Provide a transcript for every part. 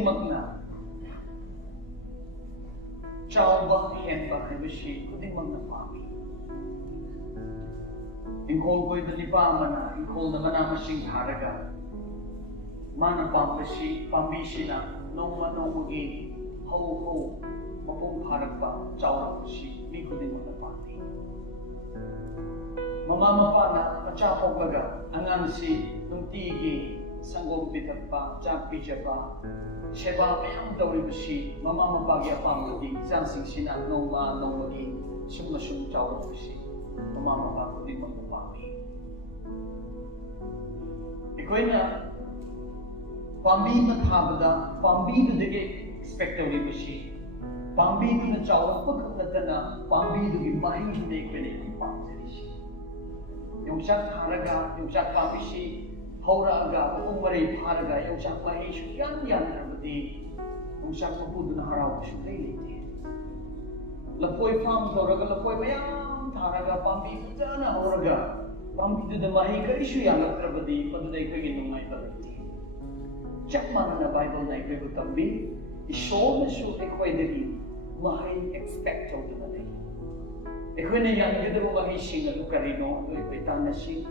khudingmakna chawba henba haibashi khudingmakna pami ingkol koy dalipa mana ingkol na mana masing haraga mana pampashi pambishi na nongma nongmugi ho mapung haragpa chawrapashi mi khudingmakna pami mama mapana pachapoglaga angansi nungtigi sanggol bitagpa chapijapa Sheba mayang tawribashi mama mapagi apamudi sansing sina nongmagi summasum chawrapashi mama mapagudi magpapami ikoina pambi mathabada pambi dege expect tawribashi pambi na chawrapa khatana pambi dugi mahi nekbene pamjarishi yongsak haraga yongsak pamishi hauraga umari pharaga yongsak mahi shuyan rabadi yongsak mapuduna haraw shukailite lapoi farm toraga lapoi mayam tharaga pambi fajana hauraga pambi duda mahi karishu rabadi madudai koigi nungmai balite chak manana bible na ikoy tambi isol na shu ikoy dagi mahi expect tawduna dai ikoy na yan gidaro mahi singa du karino du ikoy tanasi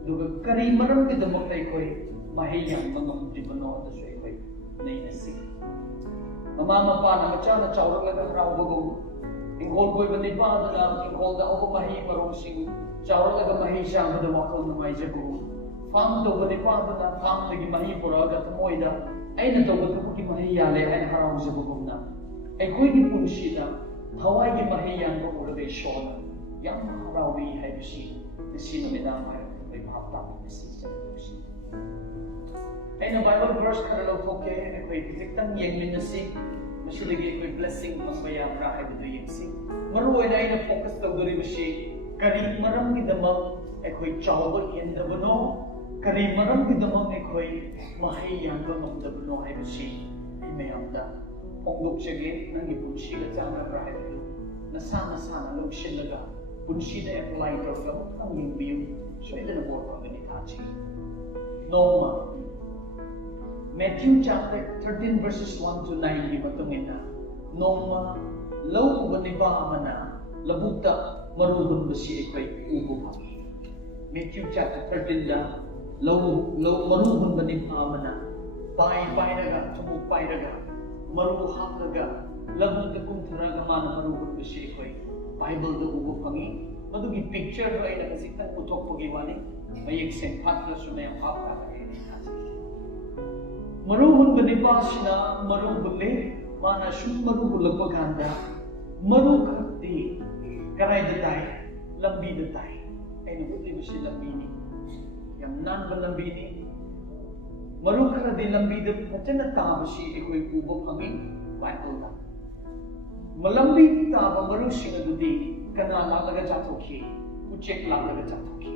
duga kari maram gidamok na ikoy mahi yan mga dibano da su ikoy na inasi mama mapa na macha na chawrang na raw bagong ingkol koy banipa na ingkol da ako mahi marong sing chawrang na mahi siyang da wakol na may jago fam to banipa na fam lagi mahi puraga tamoy da ay na to bato ki mahi yale ay haraw sa bagong na ay koy ni punsi na hawai ki mahi yan mo ura day shona yang harawi hay bisi na sino minang may mahaptapin na siya ay na Bible verse ka na toke ay koy tiktang yengmin na sing masuligi koy blessing pangbayang rahay dito yung sing maruay na ay na focus daw gari bisi kari maram gidamang ay koy chawag yendabano kari maram gidamang ay koy mahiyan gamang dabano ay bisi ay mayamda pagdok siya gin nang ipunsi at saan ka rahay dito nasama-sama lang siya naga punsi na apply daw ka ang yung view so ito na work ang ganitachi Noma Matthew chapter 13 verses 1 to 9 di matungin na Noma law ko ba ni Bahamana labugta marunong ba siya ikay ubo pa Matthew chapter 13 na law marunong ba ni Bahamana pay naga tumupay naga maruhak naga labugta kung taraga mana marunong ba siya ikay Bible do ubo pangi madugi picture do ay nakasitan utok pagiwani may example na suna yung hapka kaya ni kasi maruhun ba ni Basina maruhuli mana siyong maruhulag paghanda maruhati karay datay lambi datay ay nabuti ba siya lambini yung nan ba lambini maruhara din lambi datay natya nataba siya iko'y ubo pangi Bible na malambi kita ba marusi nga dudi kanala laga jatoki ucek lang laga jatoki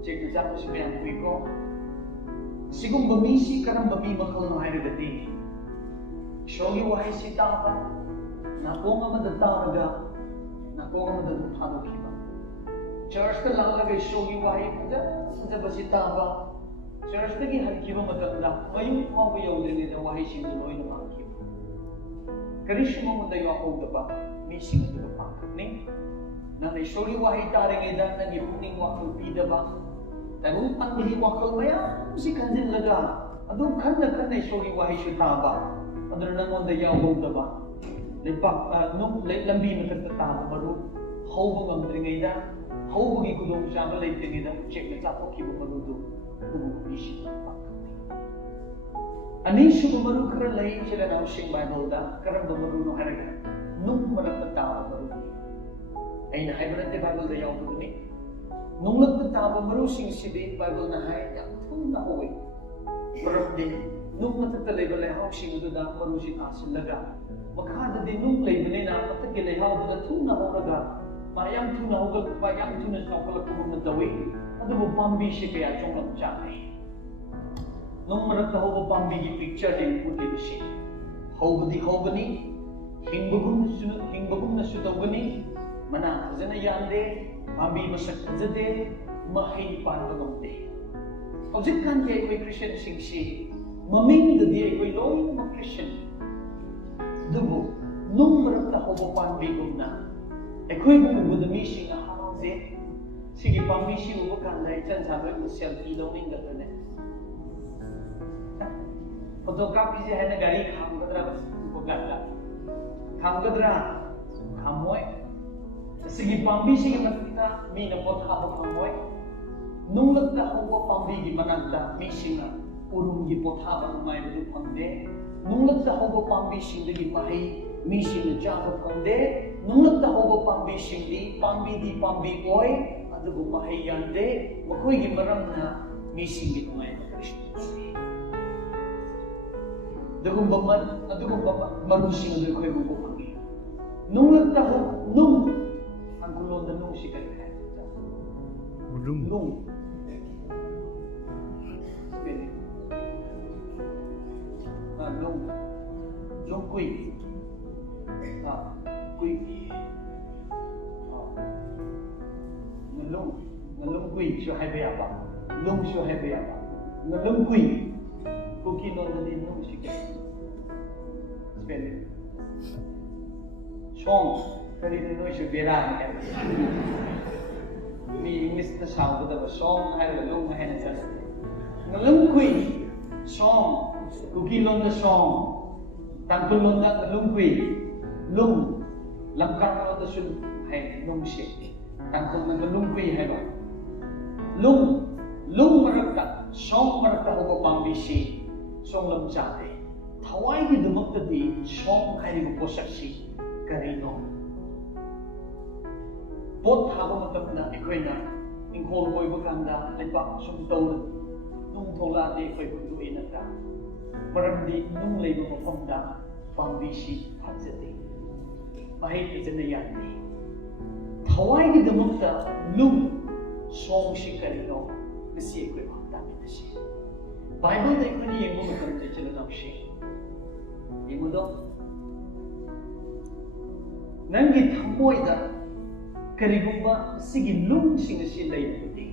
cek na jato si bayang ko sigong bamisi ka ng bami makal na hay dati shogi wahay si tapa nako nga madataraga nako nga madatano kiba church ka lang lagay shogi wahay kada ba si tapa church ka gihankiba madagla ngayong mawayaw din nila wahay si duloy ng mga kiba Karisyo mo dayo ako daba, missing ito na pangkakning. Na naisoli wahay taring edan na ipuning wakal pida ba? Tanong pangili wakal maya, si kanzin laga. Adong kan naisoli wahay siya taba. Adong nangon dayo ako daba. Nung lambi na katataba maru, hawag ang taring edan, hawag ikudong siya malay taring edan, check na tapo kibo marudo, dumupisi ng pangkakning. Ani siya bumaru karalay sila na using Bible da, karang bumaru no haraga, nung malagpatawa maru ni. Ay nahay ba natin Bible da yaw po ni? Nung nagpatawa maru sing sibi Bible na hay, yung kung nakuwi. Marap din, nung matatalay ba layaw sing ito da, maru sing asin laga. Magkada din nung lay ba na patagilay haw da tuna ho raga. Mayang tuna ho gal, mayang tuna sa kalakubog na dawi. Ano mo pambi siya kaya chong nagtsakay. Nung marat na ho pambigi picture din po dito siya. Hau gani, hingbagong na sutaw gani, mana zana yande, pambi masak zade, mahin pan bagong de. Ojek kan kaya ko'y Christian singsi, ꯃꯃꯤꯡꯗꯗꯤ ꯑꯩꯈꯣꯏ ꯂꯣꯏꯅꯃꯛ Christian ꯑꯗꯨꯕꯨ ꯅꯨꯡ ꯃꯔꯛꯇ ꯍꯧꯕ ꯄꯥꯝꯕꯤꯒꯨꯝꯅ ꯑꯩꯈꯣꯏꯕꯨ ꯎꯕꯗ ꯃꯤꯁꯤꯡꯅ ꯍꯔꯥꯎꯖꯩ ꯁꯤꯒꯤ ꯄꯥꯝꯕꯤꯁꯤ ꯎꯕ ꯀꯥꯟꯗ ꯏꯆꯟ ꯆꯥꯕꯒꯤ ꯁꯦꯜꯐꯤ ꯂꯧꯅꯤꯡꯒꯗ꯭ꯔꯅꯦ ꯐꯣꯇꯣ ꯀꯥꯞꯄꯤꯁꯦ ꯍꯥꯏꯅ ꯒꯥꯔꯤ ꯈꯥꯝꯒꯗ꯭ꯔꯥ ꯎꯕ ꯀꯥꯟꯗ ꯈꯥꯝꯒꯗ꯭ꯔꯥ ꯈꯥꯝꯃꯣꯏ ꯑꯁꯤꯒꯤ ꯄꯥꯝꯕꯤꯁꯤꯒꯤ ꯃꯊꯛꯇ ꯃꯤꯅ ꯄꯣꯊꯥꯕ ꯐꯪꯉꯣꯏ ꯅꯨꯡꯂꯛꯇ ꯍꯧꯕ ꯄꯥꯝꯕꯤꯒꯤ ꯃꯅꯥꯛꯇ ꯃꯤꯁꯤꯡꯅ ꯎꯔꯨꯝꯒꯤ ꯄꯣꯊꯥꯕ ꯅꯨꯡꯉꯥꯏꯕꯗꯨ ꯐꯪꯗꯦ ꯅꯨꯡꯂꯛꯇ ꯍꯧꯕ ꯄꯥꯝꯕꯤꯁꯤꯡꯗꯒꯤ ꯃꯍꯩ ꯃꯤꯁꯤꯡꯅ ꯆꯥꯕ ꯐꯪꯗꯦ ꯅꯨꯡꯂꯛꯇ ꯍꯧꯕ ꯄꯥꯝꯕꯤꯁꯤꯡꯗꯤ ꯄꯥꯝꯕꯤꯗꯤ ꯄꯥꯝꯕꯤ ꯑꯣꯏ ꯑꯗꯨꯕꯨ ꯃꯍꯩ ꯌꯥꯟꯗꯦ ꯃꯈꯣꯏꯒꯤ ꯃꯔꯝꯅ ꯃꯤꯁꯤꯡꯒꯤ ꯅꯨꯡꯉꯥꯏꯕ ꯀꯔꯤꯁꯨ ꯐꯪꯗꯦ ꯑꯗꯨꯒꯨꯝꯕ ꯃꯔꯨꯁꯤꯡ ꯑꯗꯨ ꯑꯩꯈꯣꯏ ꯎꯕ ꯐꯪꯉꯤ ꯅꯨꯡꯂꯛꯇ ꯅꯨꯡ ꯇꯥꯡꯈꯨꯜꯂꯣꯟꯗ ꯅꯨꯡꯁꯤ ꯀꯔꯤ ꯍꯥꯏꯕ ꯅꯨꯡ lông quỳ quỳ lông quỳ cho hai bé apa lông cho hai bé apa lông quỳ cookie non tadi lông sih spelling song tadi ni noi cho bera mi English na sound da song hai là lông hai na sa lông quỳ song cookie non da song Tangkul long na lung quỳ lung lam kar na da sun hay lung shi tangkul na lung quỳ hay ba lung marakta song marakta ho pambi shi song lam cha de thawai gi dumak ta di song hay ri ko sakshi kari no pot thaba matam na ekoi na ingkol boy ba kanda lepa sum taw nung thola de ekoi bu ina ta Maramdi nung lebo mafamda pambishi hadzate mahit ajana yandi thawai gi damakta lung song shi karino bisi ekoi bhakta mitashi Bible da ekoi yengo matam da chala namshi yengo do nangi thamoi da karigumba sigi lung sing shi laibudi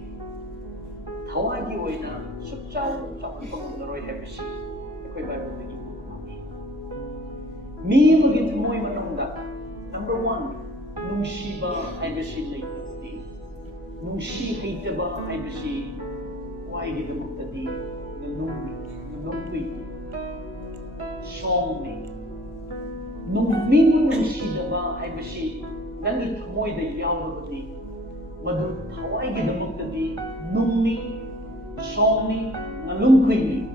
thawai gi oina sukchau chakpa ngaroi habishi Bible me magi thamoi matangda number 1 nungsiba haibashi leitati nungsi haitaba haibashi wai gi damuktadi nungwi song me nungmi nungsidaba haibashi nangi thamoi da yawrabadi madu thawai gi damuktadi nungni songni ngalungwi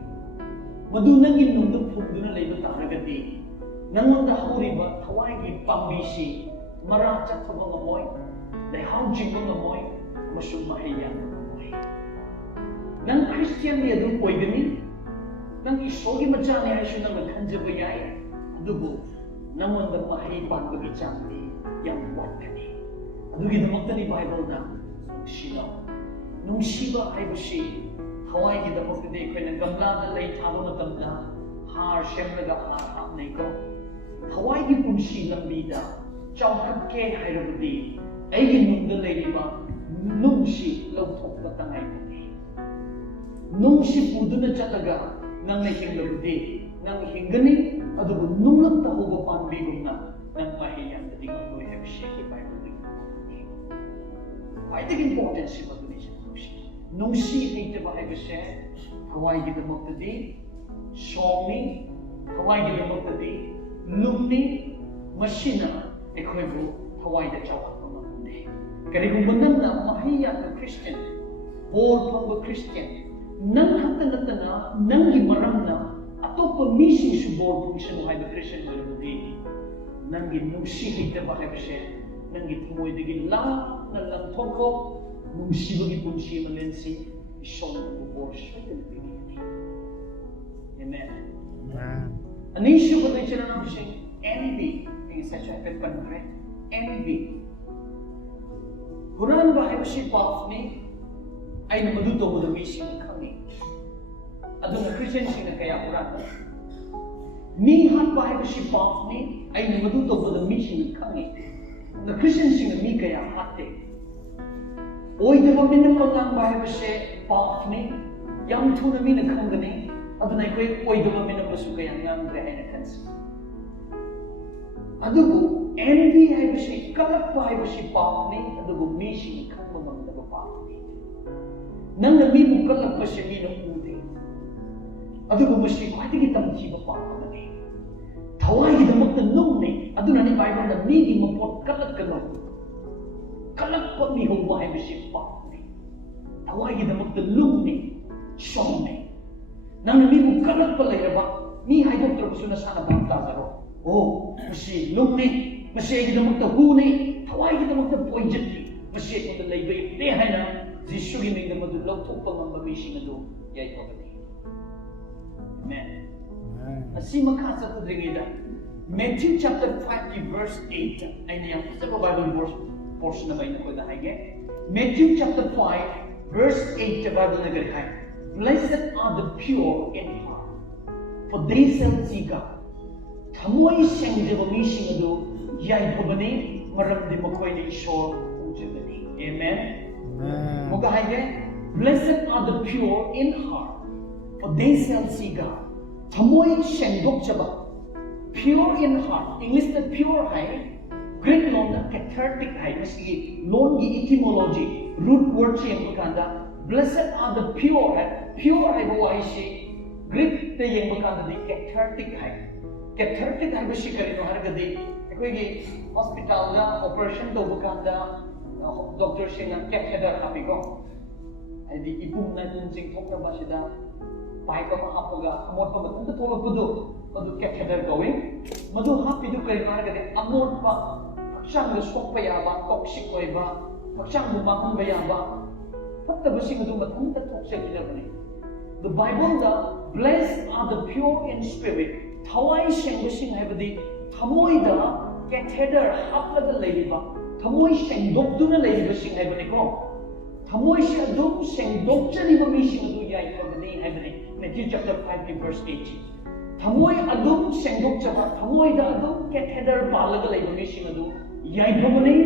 Madu nangin nungda phumduna leiba taragati nangonda hauriba thawai gi pambisi mara chathaba ngamoi leihau jingba ngamoi amasung mahiyan ngamoi nang Christian ni adu poigani nang isogi machani haisu nang khanjaba yai adubu nangonda mahi panbagi changni yang watkani adugi damoktani Bible na nungsiba haibashi Hawai gi damakti ekoi na gamla na lay thabo matamda har semlaga har hapnai ko Hawai gi punsi lambida chawkhakke hairabudi aigi nungda leiriba nungsi lauthokba tangai ni nungsi puduna chalaga nang hinglabudi nang hingani adubu nunglam tahoba panbi gumna nang mahiyan da dingang noi have shake Bible ding Why the importance of this nungsi haitaba haibase thawai gi damoktadi songni thawai gi damoktadi lungni mashina ekhoibu thawai da chawakpa ngamde karigumba nangna mahiya ka Christian bor phangba Christian nang hatta natana nangi maramna atoppa misi su bor function haiba Christian barabudi nangi nungsi haitaba haibase nangi thamoi dagi la na lang thokko nungsiba gi punsi malensi ishon ko borsha telebigini amen anishu ko dai chana nam sing envy in such a pet country envy Quran ba hai shi paaf ni ai na madu to boda mi sing khani aduna Christian sing na kaya Quran ni hat ba hai shi paaf ni ai na madu to boda mi sing khani na Christian sing mi kaya hatte Oi the woman in Kotan by the Pathni, young to the Mina Kangani, aduna ikoi oidaba minambasu kaya ngamdre haina kansi adugu envy haibashi kalakpa haibashi paapni adugu mishi khangba ngamdaba paapni nangna mibu kalakpa shi mina ude adugu mashi khwaidagi tamthiba paapni thawaigidamakta nungni adunani Bible na migi mapot kalakano kalakpa mihumba haibashi paapni thawaigidamakta lungni shongni nangna mibu kalakpa lairaba mi haidoktrabasu na sana bantazaro oh, masih lumni, masih kita makta huni, thawai kita makta poinjati, masih kita laibai te hai na, Jisu ki mingda madu lau thukpa mambabishi ngadu yai pagati. Amen. Asi makasa tudringida. Matthew chapter 5 verse 8. Ay na yung isa pa Bible verse portion na ba yun ko dahay ge? Matthew chapter 5 verse 8 Bible na garihay. Blessed are the pure in heart, for they shall see God. Thamoy sengdeba mising adu yaibabani maramdi makoyna ishor ujagani. Amen. Mugahaige, blessed are the pure in heart, for they shall see God. Thamoy sengdok chaba, pure in heart. English na pure hai, Greek loan na cathartic hai. Masigi loan gi etymology root word chayang makanda. Blessed are the pure hai. Pure hai bawa shi Greek te yang makanda di cathartic hai. Cathartic haibashi karino haragadi aikoigi hospital da operation tobukanda doctor shinga catheter hapiko adi ipum na jing thokna basida pipe ma hapaga amot pa matunda tholokpudu madu catheter going madu hapidu karino haragadi amot pa hakchang da sokpa yaba toxic oiba hakchang bu mahamba yaba fattabashi madu matunda thoksekidabani. The Bible da blessed are the pure in spirit. Thawai sengbushing haibadi thamoida catheter haplaga leiba thamoi sengdokduna leiba sing haibani ko thamoi se adum sengdokchariba mi sing adu yai pagani haibani. Matthew chapter 5 verse 8. Thamoi adum sengdokchaba thamoida adum catheter palaga leiba mi sing adu yai pagani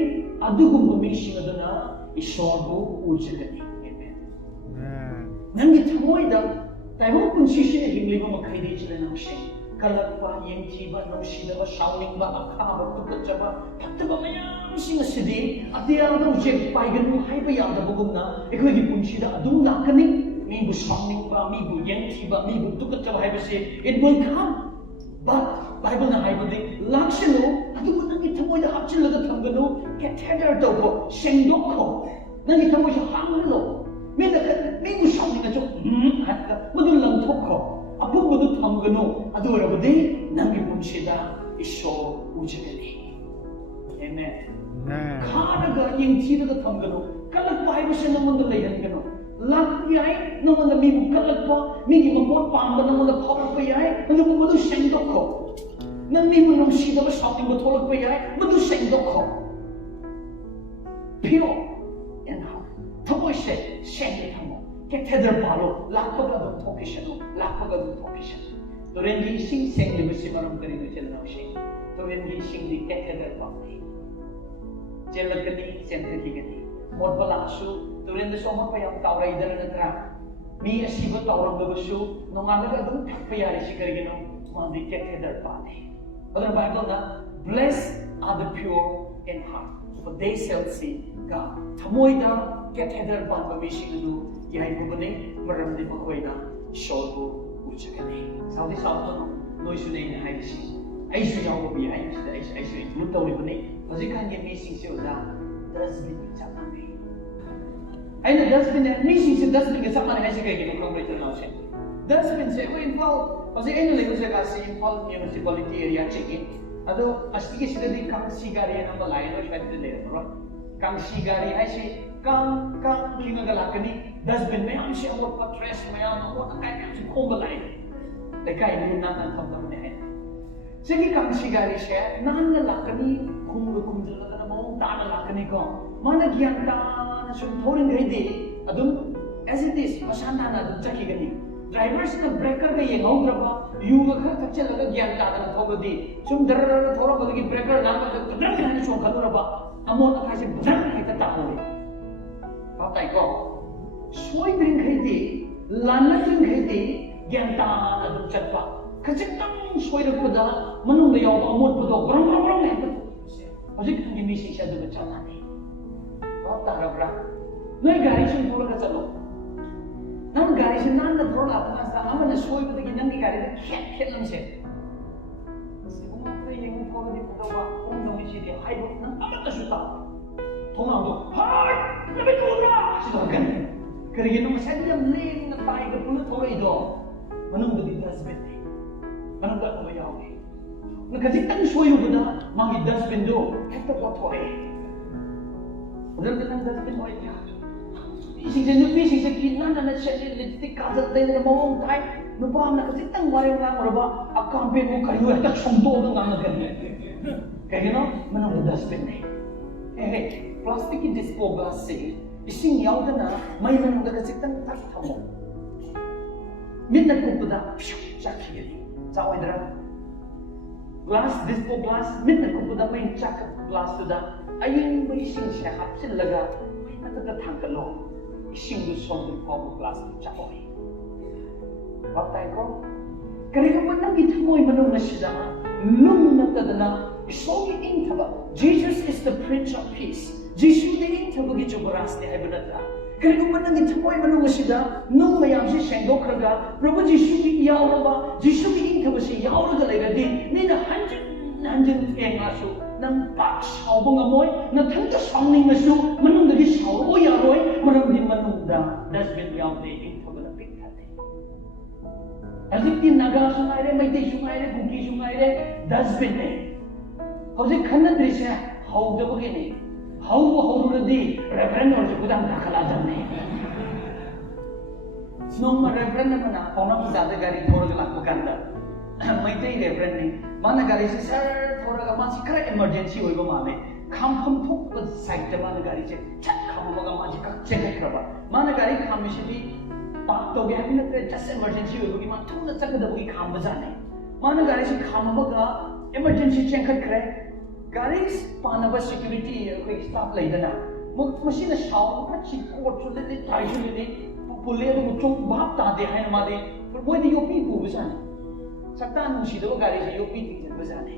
adugumba mi sing aduna ishorbu ujagani. Amen. Nangi thamoida taibong punsishi hingliba makhaidi chila nangsing kalakpa yengchiba nungsidaba shawningba akhaba tukachaba phattaba mayam sing asidi atiyada ujek paiganu haiba yadabagumna ekoigi punsida adum lakani mibu shawningba mibu yengchiba mibu tukachaba haibase it will come but Bible na haibadi lakshanu adugu nangi thamoida hapchilaga thamganu catheter tawko sengdokko nangi thamoida hanglo mibu shawninga jo madu langthokko apu madu thamganu adu orabadi nangi punsida ishor ujagani. Amen. Khanaga yengthiraga thamganu kalakpa haibase namonda leihanganu lakpa yai namonda mibu kalakpa migi mapot pamba namonda thokpa yai adugu madu sengdokko nang mibu nungsidaba shawninga tholakpa yai madu sengdokko pure in heart thamoi se sengde thamo catheter palo lakpaga dum thokishano lakpaga dum thokishano torengi sing sengde basi maram karino chelna ushe torengi sing di catheter palo chelakani senthikani modbala asu torenda soma pa yang tawra idara natra mi asiba tawra basu nongalaga dum thakpayari sikarigino mandi catheter palo other Bible na blessed are the pure in heart, for they shall see God. Thamoida catheter palo mishinu yai bubane maramdi makoina shorbu ujagani. Saudi South noi su nei haisi aisu yawo bi aisu lutawli bane hazikan ye missing se oda dustbin chamani aina dustbin missing se dustbin ke samani haisi kai ke congratulate now se dustbin se ko infal hazi aina le ko se ka si infal municipality area check-in ado astige se di kam sigari na malai no shadi le ro kam sigari haisi kam kinga galakani dustbin में हमसे हम लोग का trash में हम लोग का क्या कुछ खोल लाए लेकिन ये ना थम थम ने है सेकी काम सिगारी से नान लाकनी खुम लगा ना मौन तान लाकनी को माना ज्ञान तान सुन थोड़ी गई दे अदुम as it is मशाना ना अदुम चकी गनी ड्राइवर्स का ब्रेकर का ये गाँव रबा यू का खर तक चल लगा ज्ञान तान ना थोड़ा दी सुन दर थोड़ा बदली ब्रेकर ना का दर के ना सुन खालू रबा अमोन का से बुझान नहीं था ताहूँ पापा को सोई ड्रिंक है दी लाना ड्रिंक है दी ꯒ꯭ꯌꯥꯟ ꯇꯥꯅ ꯑꯗꯨꯝ ꯆꯠꯄ ꯈꯖꯤꯛꯇꯪ ꯁꯣꯏꯔꯛꯄꯗ ꯃꯅꯨꯡꯗ ꯌꯥꯎꯕ ꯑꯃꯣꯠꯄꯗꯣ ꯒ꯭ꯔꯣꯡ ꯒ꯭ꯔꯣꯡ ꯒ꯭ꯔꯣꯡ ꯍꯦꯛꯇ ꯊꯣꯛꯂꯛꯄꯁꯦ ꯍꯧꯖꯤꯛꯀꯥꯟꯒꯤ ꯃꯤꯁꯤꯡꯁꯦ ꯑꯗꯨꯒ ꯆꯞ ꯃꯥꯟꯅꯩ ꯚꯥꯞ ꯇꯥꯔꯕ꯭ꯔꯥ ꯅꯣꯏ ꯒꯥꯔꯤ ꯁꯨꯝ ꯊꯧꯔꯒ ꯆꯠꯂꯣ ꯅꯪ ꯒꯥꯔꯤꯁꯦ ꯅꯥꯟꯅ ꯊꯧꯔꯛꯄ ꯀꯥꯟꯁꯤꯗ ꯑꯃꯅ ꯁꯣꯏꯕꯗꯒꯤ ꯅꯪꯒꯤ ꯒꯥꯔꯤꯗ ꯈꯦꯠꯂꯝꯁꯦ ꯃꯁꯤꯒꯨꯝꯕ ꯈꯔ ꯌꯦꯡꯉ ꯊꯧꯔꯗꯤ ꯐꯗꯧꯕ ꯀꯔꯝꯗꯧꯅꯤꯁꯤꯗꯤ ꯍꯥꯏꯕ ꯅꯪ ꯑꯃꯠꯇꯁꯨ ꯇꯥꯎ ꯊꯣꯡꯅꯥꯎꯗꯣ ꯍꯥꯏ ꯅꯨꯃꯤꯠ ꯎꯗ꯭ꯔꯥ ꯁꯤꯗ ꯍꯪꯒꯅꯤ ꯀꯔꯤꯒꯤꯅꯣ ꯉꯁꯥꯏꯗꯤ ꯌꯥꯝ ꯂꯦꯡꯅ ꯇꯥꯏꯒ ꯄꯨꯟꯅ ꯊꯧꯔꯛꯏꯗꯣ ꯃꯅꯨꯡꯗꯗꯤ ꯗꯁꯕꯤꯟꯅꯤ ꯃꯅꯨꯡꯗ ꯑꯐꯕ ꯌꯥꯎꯏ ꯈꯖꯤꯛꯇꯪ ꯁꯣꯏꯔꯨꯕꯗ ꯃꯥꯒꯤ ꯗꯁꯕꯤꯟꯗꯣ ꯍꯦꯛꯇ ꯀꯣꯊꯣꯛꯑꯦ ꯑꯗꯨꯒ ꯅꯪ ꯗꯁꯕꯤꯟ ꯑꯣꯏꯗ꯭ꯔꯥ ꯅꯨꯄꯤꯁꯤꯡꯁꯦ ꯅꯨꯄꯤꯁꯤꯡꯁꯦ ꯐꯤ ꯅꯥꯟꯅ ꯁꯦꯠꯂꯤ ꯂꯤꯞꯁꯇꯤꯛ ꯀꯥꯖꯜ ꯇꯩꯔꯒ ꯃꯑꯣꯡ ꯇꯥꯏ ꯅꯨꯄꯥ ꯑꯃꯅ ꯈꯖꯤꯛꯇꯪ ꯋꯥꯔꯤ ꯉꯥꯡꯉꯨꯔꯕ ꯑꯀꯥꯝꯄꯦꯟꯕꯨ ꯀꯔꯤꯕꯨ ꯍꯦꯛꯇ ꯁꯣꯡꯗꯣꯛꯑꯒ ꯉꯥꯡꯉꯛꯀꯅꯤ ꯀꯩꯒꯤꯅꯣ ꯃꯅꯨꯡꯗ ꯗꯁꯕꯤꯟꯅꯤ ꯍꯦ ꯄ꯭ꯂꯥꯁꯇꯤꯛꯀꯤ ꯗꯤꯁꯄꯣ ꯒ꯭ꯂꯥꯁꯁꯦ ꯏꯁꯤꯡ ꯌꯥꯎꯗꯅ ꯃꯩ ꯃꯅꯨꯡꯗ ꯈꯖꯤꯛꯇꯪ ꯇꯛ ꯊꯝꯃꯣ ꯃꯤꯠꯅ ꯀꯨꯞꯄꯗ ꯆꯥꯛꯈꯤꯒꯅꯤ ꯆꯥꯛꯑꯣꯏꯗ꯭ꯔꯥ glass dispo glass midna kupuda main chak glass tuda aying mai ising se hapchillaga mai mataga thangkalo ising du somdu pop glass tu chakoi baktai ko kari ko nang itmoy manung na sida lum na tadana isogi intaba Jesus is the prince of peace Jesus the intaba gi jubaras ne haibunatra kari ko nang itmoy manung na sida nung mayam si sengdokraga prabhu Jesus gi yauraba Jesus gi intaba si yauraga laigadi nina hanjin engasu nang pak sauba ngamoy na thanta sawningasu manungdagi sauro yaroi maramdi manungda dustbin yaude intaba na pikhate azikti naga sungaire maite sungaire buki sungaire dustbin ne hojik khanadrise haudabagi ne haurudi reverend or jukudam dakhala jamne nongma reverend mana pona pujada gari thorga lakpakanda maite reverend ne mana gari se sir thorga masi kara emergency hoiba male khampham thokpa side ta mana gari se chat khamaga masi ka check kraba mana gari khamishidi tak to ge habina tre just emergency hoiba ki ma thuna chakada bugi khamba jane mana gari se khamaga emergency check kre gari panaba security ko staff laidana machine shaw na chi court chu le trai chu le pulle do chung bhap ta de hai ma de moi de yopi pu jane sakta nusi do gari se yopi ti jan bajane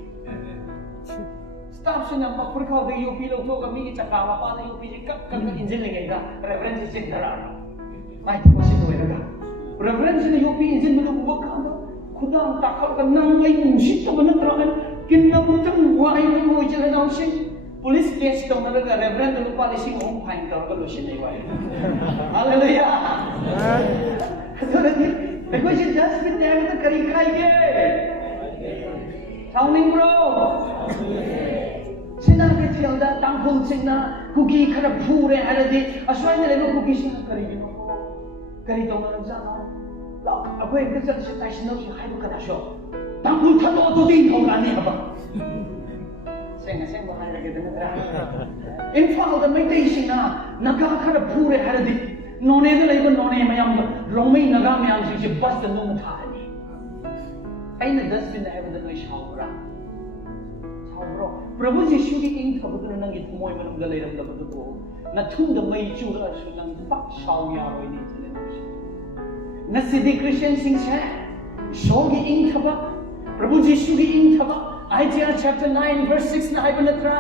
staff sina ma pur khaw de yopi lo to ga mi ki chaka ma pa de yopi ji kap kap engine le ga reference check dara mai ti machine do ga reference ne yopi engine me lo bu ka do khudam ta khaw ka nang lai musi to bana tra kinna putang wai mo jale na sing police case to na ga reference lo pa lising home fine ka ga lo shin nei wai hallelujah the question just been there with the kari khai ge sounding bro sina ke tilda tangphul singna cookie khara phure haradi aswai ne lo cookie sing kari gi no kari to ma ja la akoi ke chat shi tai sino shi hai ka da sho tangphul thalo to din thong ga ne haba senga hai ra ge de na in fact the meditation na naga khara phure haradi none da lai ba none mayam rongmei naga mayam si bus da no tha ni aina dustbin da have da noi shawra prabhu jisu ki in thabud na nang ithmoi manum da leiram da bu ko na thum da mai chu da su nang pak shaw ya roi ni chale na siddhi christian sing cha shaw ki in thaba prabhu jisu ki in thaba Isaiah chapter 9 verse 6 na haibanatra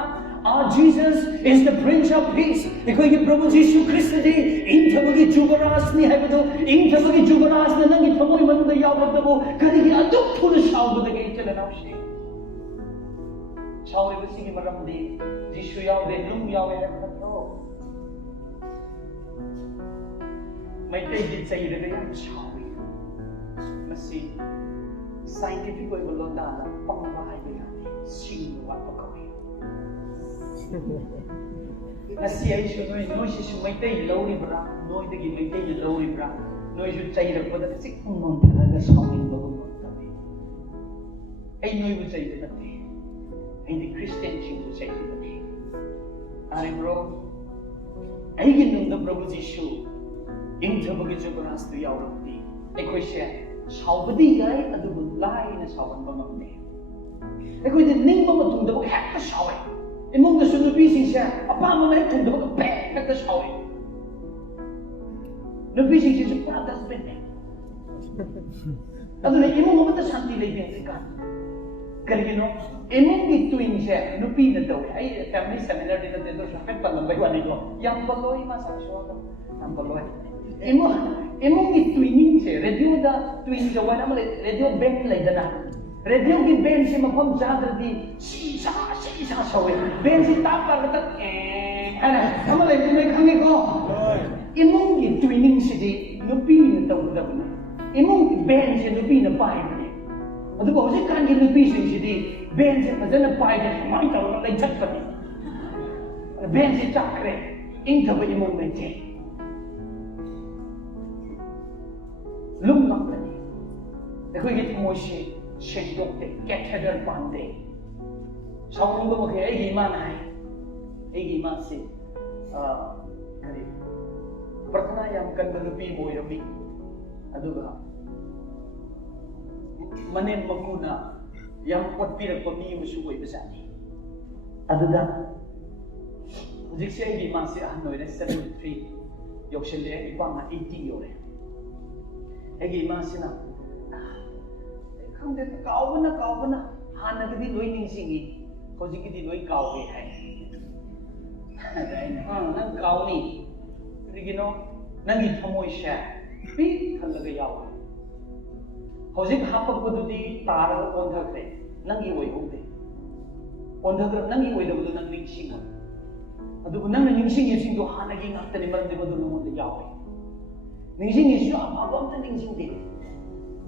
our Jesus is the prince of peace ekoi ki prabhu jisu christ di in thabagi jubaras ni haibado in thabagi jubaras na nang ithmoi manum da yawad bo kari ki aduk thuna shaw da ge chale na shi shaw ri si ki maram di jisu yaw de lum yaw hai haibado mai tai di chai de ga shaw masi scientific way lo da pang ba hai ga sing wa pa ko na si ai shu noi shi mai tai lo ri bra noi de gi mai tai lo ri bra noi ju chai ra ko da sik mon ta ga sawing ba ko ta me ai noi bu chai da te ai di christian chi bu chai da te are bro ai gi nung da prabhu jisu in thabagi jubaras tu yaw ra ti ai khoi she saubadi gai adu bu lai na sawan ba mam ne ai khoi de ning ba ma tung da ba hek ta sawe imong da sunu bi sing sha apa ma mai tung da ba pe hek ta sawe no bi sing sha pa das ben ne अदुना इमुंग अमता शांति लेते हैं जिका करिगिनो इमुंग की twin से नुपी न दवे आई family seminar दिन ते तो शाफे पल्लम by वानी को yang पल्लोई मासा शो को yang पल्लोई इमुंग की ट्विनिंग से रेडियो दा ट्विन जो वाना मले रेडियो बैंड लेदना रेडियो की बैंड से मफम जादरदी शीशा शोवे बैंड से ताप पर तक है ना हमले तुम्हें खंगे को इमुंग की ट्विनिंग से दी नुपी न दवदबना इमुंग की बैंड से नुपी न पाइबने अदुबो हजे कांगी नुपी सिंसिदी बैंड से फजन पाइदे माइ तौरना लै छटपनी बैंड से चाकरे इंथब इमुंग लेते लुम नकनी अखोई थमोइसे शेंदोक्ते कैथेडर पांदे साउंग मखे एगी मान है एगी मान से करी प्रार्थना याम कन नुपी मोयरमी अदुगा मने मकुना याम पटपिरक मी मसु ओइ बजानी अदुदा जिक्से एगी मान से अहन ओइरे 73 योक्सेले इपामा 80 योरे एगी मान से ना खंदे कावना हानगदी लोई निंसिंगी होजिकिदी लोई कावगे है नंग कावनी रिगिनो नंगी थमोई शे पी थलगा याव होजिक हापकबदुदी तारगा ओंधग्रे नंगी ओइहोदे ओंधग्र नंगी ओइदबदु नंग निंसिंगा अदुबु नंग निंसिंगी सिंदो हानगी ngakतनि मरदि बदु नमोद यावे निंसिंगी सु अफाबा अमता निंसिंदे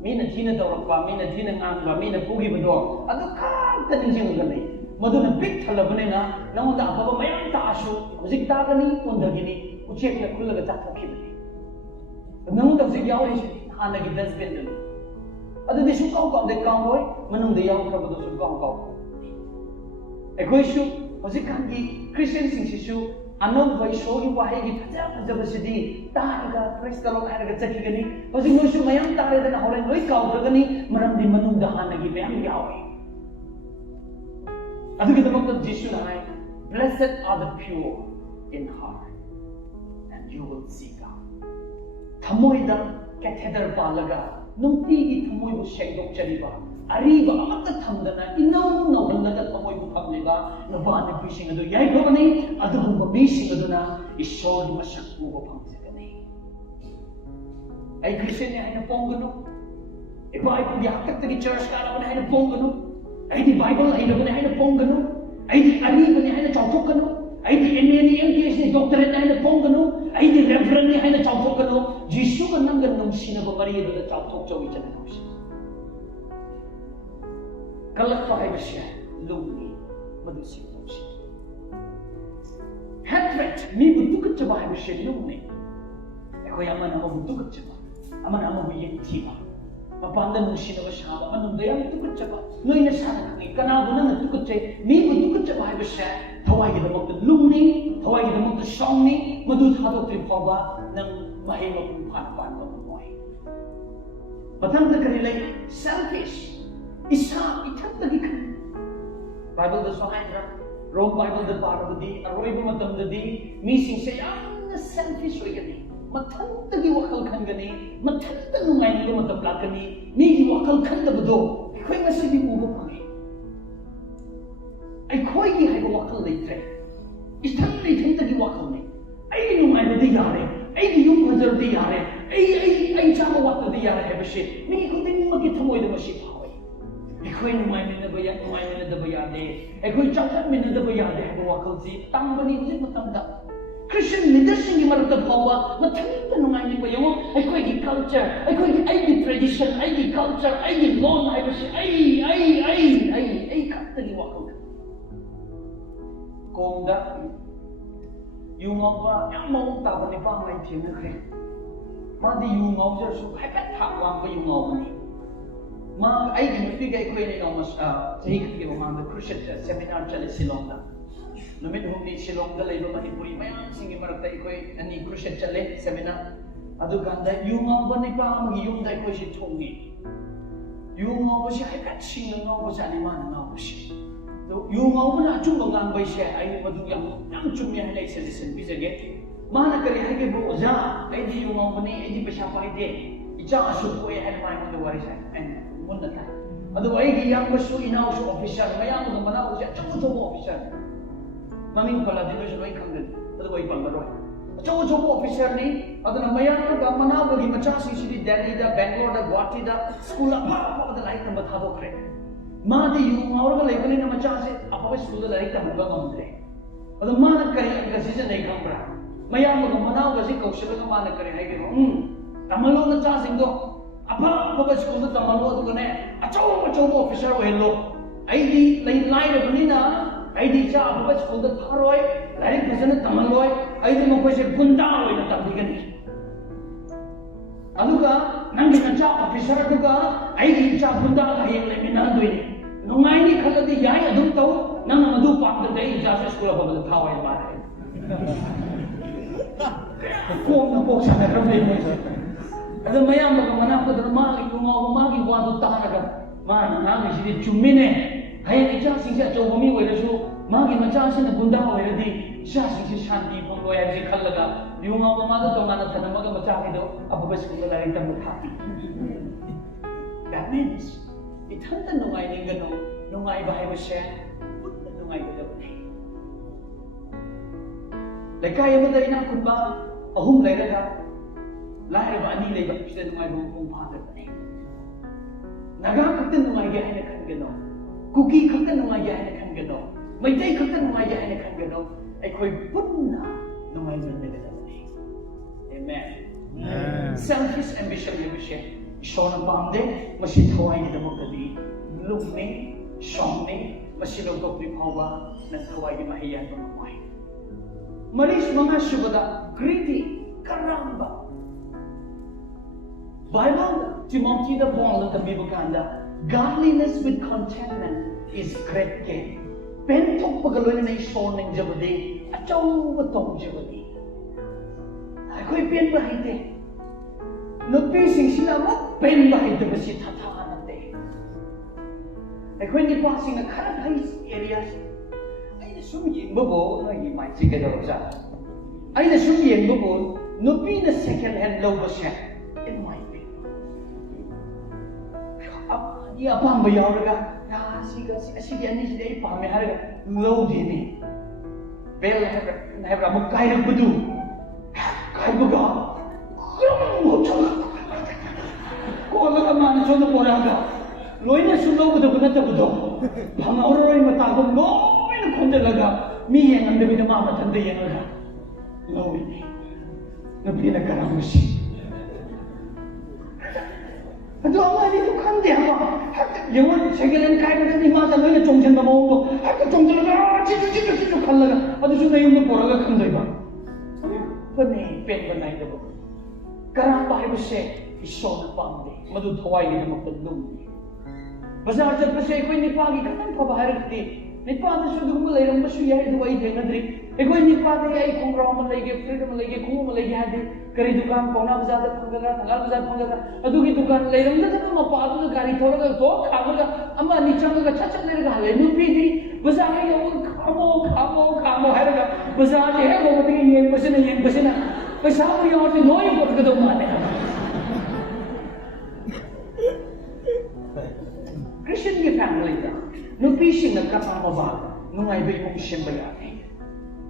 मीना थीना तौरक्पा मीना थीना ngamba मीना पुगिबदो अदु खाक्ता निंसिंगा लई मदुना पिक थलबनेना नमोद अफाबा मयाम तासु होजिक तागनी ओंधगिनी उचेकला खुलगा चाथोखिबने नमोद होजिक यावे हानगी डस्टबिन दनु अदुदि सु काउ दे काउलोय मनुंग दे याव खबदो सु काउ एकोइसु होजिक कांगी क्रिश्चियन सिंसिसु अनोन वैशो की वाहे की फजा फजबसिदी तारगा प्रेस कलो हारगा चखिगनी होजिक नोइसु मयाम तारेदना होरेन लोइ काउद्रगनी मरमदि मनुंग द हानगी मयाम यावे अदुगि दमक जिसु नाय blessed are the pure in heart and you will see God थमोइदा कैथेडर पालगा नुंती की थमोइबु शेंगदोक चलिबा अरीबा अमत थमदना इनौ नौहलगा थमोइबु थमलेबा नबान पिसिंग अदु याइबने अदुगुम बिसिंग अदुना ईश्वर मसक उबो फंगजगने आई क्रिश्चियन ने हाइना पोंगनो ए बाइबल याक्तक की चर्च कालाबने हाइना पोंगनो आई दी बाइबल हाइना हाइना पोंगनो आई दी अरीबने हाइना चाउथोकनो आई दी एमएनी एमटीएस ने डॉक्टरेट हाइना पोंगनो आई दी रेफरन ने हाइना चाउथोकनो जिसु का नंग नुंसिनबो मरियदा चाउथोक चोइ चननोसि कलक फाइबसे lungi मदुसि तोसि hatred mi butukat chaba haibse lungni ekoi amana ma butukat chaba amana ma bu yentiba mapanda nusina ba shaba manunda yam tukat chaba noina sana kani kana bunana tukat chai mi butukat chaba haibse thawai gi damak lungni thawai gi damak songni madu thadok tri phawa nang mahe ma phan pan ba moi mathang ta kari lai selfish isa ithak gi kan bible da sohaindra Rome Bible da parabadi aroiba matamdadi mising se yamna selfish oigani mathantagi wakal khangani mathanta numaini matam lakani migi wakal khandabdo khoi masigi ubo phangi ai khoi gi haiba wakal leitre isthanni thantagi wakal ne ai numaini di yare ai gi yum hazar di yare ai chama wakal di yare hebashe migi khudin magi thamoi da mashi एकोई नुमाइमिनदबा या नुमाइमिनदबा यादे एकोई चाखमिनदबा यादे है वखलसी तंबनी हुजिक मतमदा Christian leadership की मरत फावा मथंत नुमाइमिबा यमो एकोई की culture एकोई की आई tradition आई की culture I की लॉन हाइबसे आई खत्तगी वखल कोंदा युमबा यामौ ताबनि पांगै थिनखरे मादि युमौजरसु हाइपत थावांबा युमौबनी मा आई गनफी गई कोई ने नमस सही के मांग क्रिश्चियन सेमिनार चले शिलोंग दा नमित हुमनी शिलोंग दा लेबा मणिपुरी मयाम सिंग मरत कोई अनि क्रिश्चियन चले सेमिनार अदु गांदा युमा बने पाम युम दा कोई सि थोंगी युमा बसे हाय का सिंग नो बसानि मान ना बसे तो युमा बना चुम गांग बैसे आई मदु याम चुम या हाय सजेशन बिजगे माना करे हाय के बो ओजा आई दी युमा बने आई दी पैसा पाइदे इचा अशुभ कोई है माय मन वारी से मुन था अदु अइगी यांग बसु इनाउसु ऑफिसर मयाम ग मना उसे चौ ऑफिसर ममिंग पला दिलोस लोई खंगन अदु वई पंगरो चौ ऑफिसर ने अदुना मयाम ग मना बगी मचा सिसिदि दिल्ली दा बेंगलोर दा गुवाहाटी दा स्कूल अफा द लाइक तम था दोखरे मादी यु मावरग लेबनि न मचा से अफा स्कूल दा लाइक तम ग गमद्रे अदु माना करी गसिसे नै खंब्रा मयाम ग मना गसि कौशल ग माना करी है गेनो तमलो न चा सिंगो अफा स्कूल दा तमलो अदुगने अचौ ऑफिसर ओहेलो आइदी लाई रबनिना आइदी चा अफा स्कूल दा थारोय लाइक फजन तमलोय आइदी मकोसे गुंडा ओइना तबिगनि अदुगा नंगी नचा ऑफिसर अदुगा आइदी चा गुंडा हयें लेमिना दोइनि नुंगाइनि खलदि याय अदुम तौ नंग मदु पाकदे इजा स्कूल अफा दा थावय मारे कोम न कोक सा रबे मोसे अदु मयाम ग मना पदन मागी युंगाव मागी वादु तारगा माना नागी सिदि चुम्मिने हयें इजा सिंसे अचौ ममी ओइरसु मागी मचा सिना गुंडा ओइरदि इजा सिंसे शांति फंगोय हाइसे खल्लगा युंगाव मादा तोमाना थनमग मचा किदो अफा स्कूल लाइक तम था that means इथंता नुंगाइ निंगनो नुंगाइ बाहायबसे पुन्ना नुंगाइ गदबनि लेकाय अमदा इना कुनबा अहुम लेरगा लाइब अनि लेबा पिसे नुंगाइ बुं फादबनि नगा खक्त नुंगाइ गे हाइना खनगनो कुकी खक्त नुंगाइ गे हाइना खनगनो मैतै खक्त नुंगाइ गे हाइना खनगनो अखोय पुन्ना नुंगाइ मनगदबनि amen selfish ambition लेबसे ईश्वर पामदे मसी थवाई के दमकदी लुकने शोंने मसी लोग तो फावा न थवाई के महिया तो नवाई मरीज मंगा शुभदा ग्रीडी करंबा बाइबल तिमोथी द पॉल द बिबकांदा godliness with contentment is great gain pen thok pagaloy na ईश्वर ने जबदे अचौ बतों जबदे कोई पेन बहाइते नुपी सिंसिना मो पेन बहाइदबसी थाथानते अखोय निपा सिंना खरा थाई एरिया आइना सुम येंबबो नगी माइसि गेदरजा आइना सुम येंबबो नुपी न सेकंड हैंड लौबसे इन माइ पे अब ये अपाम बयावरगा सिगा सिदि अनि सिदि आई पामे हारगा लौदिनी बेल हैब्रा मु काइरबदु काइबगा कोलगा मान सोन पोरागा लोइना सुलोबदो नतबदो भंगौरोय मतागो लोइना खोंजलगा मी येंगंदबिना मा मथंद येंगला लोइनी नबीना करामसी अदो अमानी तो खंदे हवा यवन सेकेंड काइबदि मासा लोइना चोंजनबा मोंगो हक चोंजलगा चिचु खल्लगा अदुसु नयुम पोरागा खंदैबा पने पेन बनाइदबो कराम बाइबसे ईश्वर पामदे मधु थवाई ने मक लुंगी बाजार चलपसे कोई निपागी खतन फबा हरती निपाद सुदुम लेरम बसु याय दुवाई देनद्री कोई निपाद याय कोंग्राम लेगे फ्रीडम लेगे खूम लेगे हादे करी दुकान पौना बाजार फंगला फंगल बाजार फंगला अदुगी दुकान लेरम द मपादु गाड़ी थोड़ा तो खाबगा अमा निचंगा छछ लेरगा ले नुपीदी बाजार यो खामो हरगा बाजार हे गोमति येंग बसना पैसा यार से नोई पड़कदो माने Christian की फैमिली का नुपी सिंह का पामबा नुंगाई बे इमुंग सेंबा याने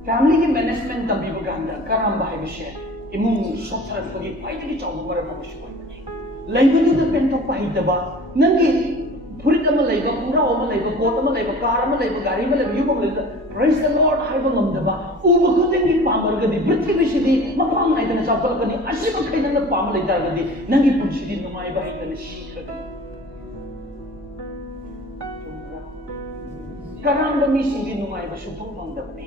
फैमिली की मैनेजमेंट तंबी बगांदा कराम बाहाय बिशे इमुंग सोथर फगी फाइदगी चावबो मरे मबसु बने लैबदु द पेन तो पाहिदबा नंगी फुरित अमा लैबा पुरा अमा लैबा कोट अमा लैबा कार अमा लैबा गाड़ी अमा लैबा युबम लैबा praise the lord हाइबा ngomdaba उबो खुदिंगी पामरगदि पृथ्वीसिदि मफांग नाइदना चावकलकनि असिबा खैनना पाम लैतारगदि नंगी पुंसिदि नुंगाई बाहिदना सीखरगदि करांग मिसिंगी नुंगाई बसुफंग मंगदबने